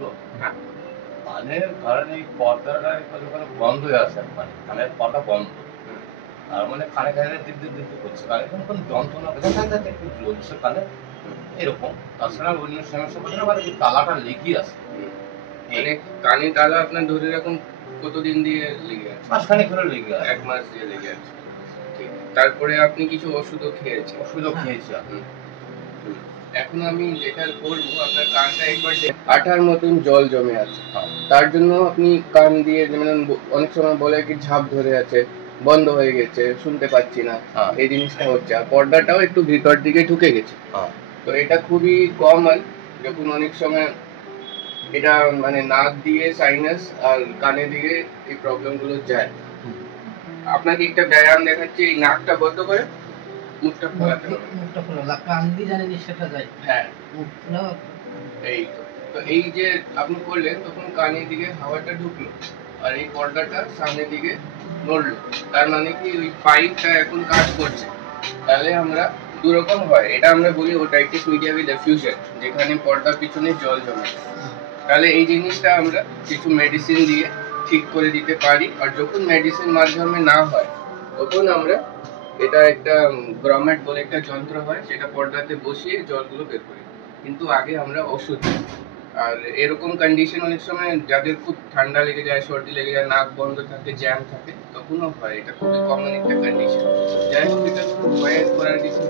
বলবো? হ্যাঁ। কানের ধরেন এই পর্দাটা ওখানে বন্ধ হয়ে আছে, মানে কানের পর্দা বন্ধ। তার মানে কানে কানে দিক করছে, কানে কোনো যন্ত্রণা একটু জ্বলছে কানে, এরকম। তাছাড়া অন্য সমস্যা বলতে আবার এই তালাটা লেগে আছে। মানে কানে তালা আপনার ধরে রাখুন কতদিন দিয়ে লেগে আছে? মাসখানেক ধরে লেগে আছে। 1 মাস দিয়ে লেগে আছে। ঠিক। তারপরে আপনি কিছু ওষুধও খেয়েছেন? ওষুধও খেয়েছি আমি। এখন আমি যেটা করবো, আপনার কানটা একবার আঠার মতন জল জমে আছে। তার জন্য আপনি কান দিয়ে, যেমন অনেক সময় বলে কি ঝাঁপ ধরে আছে, বন্ধ হয়ে গেছে, শুনতে পাচ্ছি না, এই জিনিসটা হচ্ছে। আর পর্দাটাও একটু ভিতর দিকে ঢুকে গেছে। তো এটা খুবই কমন, যখন অনেক সময় এটা মানে নাক দিয়ে সাইনাস আর কানে দিয়ে এই প্রবলেম গুলো যায়। আপনাকে একটা ব্যায়াম দেখাচ্ছি, এই নাকটা বন্ধ করে মুখটা খোলাতে হবে। মুখটা খোলা, কান দিয়ে জানি নিঃশ্বাসটা যায়। হ্যাঁ, মুখটা এই তো এই যে আপনি করলেন, তখন কানের দিকে হাওয়াটা ঢুকলো আর এই পর্দাটা সামনের দিকে নড়লো। তার মানে কি ওই পাইপটা এখন কাজ করছে। তাহলে আমরা দুরকম হয়, এটা আমরা বলি ওটাইটিস মিডিয়া উইথ এফিউশন, যেখানে পর্দার পিছনে জল জমে। তাহলে এই জিনিসটা আমরা কিছু মেডিসিন দিয়ে ঠিক করে দিতে পারি। আর যখন মেডিসিন মাধ্যমে না হয়, তখন আমরা এটা একটা গ্রমেট বলে একটা যন্ত্র হয়, সেটা পর্দাতে বসিয়ে জলগুলো বের করি। কিন্তু আগে আমরা ওষুধ দিই। আর এরকম কন্ডিশন অনেক সময় যাদের খুব ঠান্ডা লেগে যায়, সর্দি লেগে যায়, নাক বন্ধ থাকে, জ্যাম থাকে, তখনও হয়। এটা খুবই কমন একটা কন্ডিশন। যাই হোক, এটা কোনো ভয়ের করার কিছু